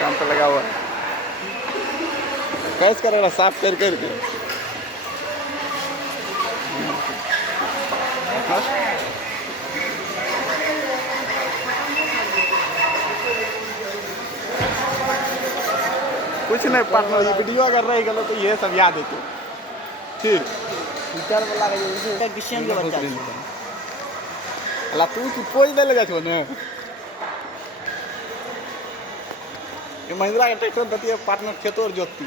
काम पे लगा हुआ है, कैसे कर रहा साफ कर करके। कुछ नहीं पार्टनर, ये वीडियो अगर रह गलो तो ये सब याद है ठीक। हिटर वाला के जैसे किशन के बच्चा अला तू की पोज दे लगा छो ने। ये महिंद्रा के ट्रैक्टर दतिए पार्टनर खेतो और जोतती